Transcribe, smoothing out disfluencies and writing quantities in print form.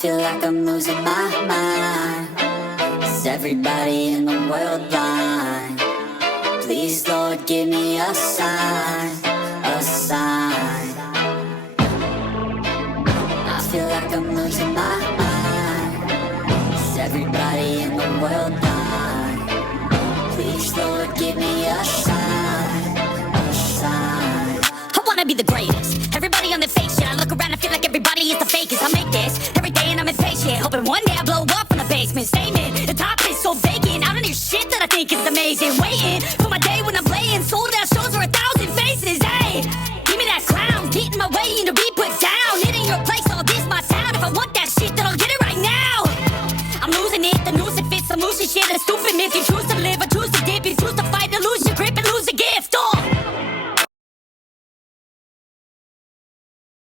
feel like I'm losing my mind. Is everybody in the world blind? Please, Lord, give me a sign, a sign. I feel like I'm losing my mind. Is everybody in the world blind? Please, Lord, give me a sign, a sign. I wanna be the greatest.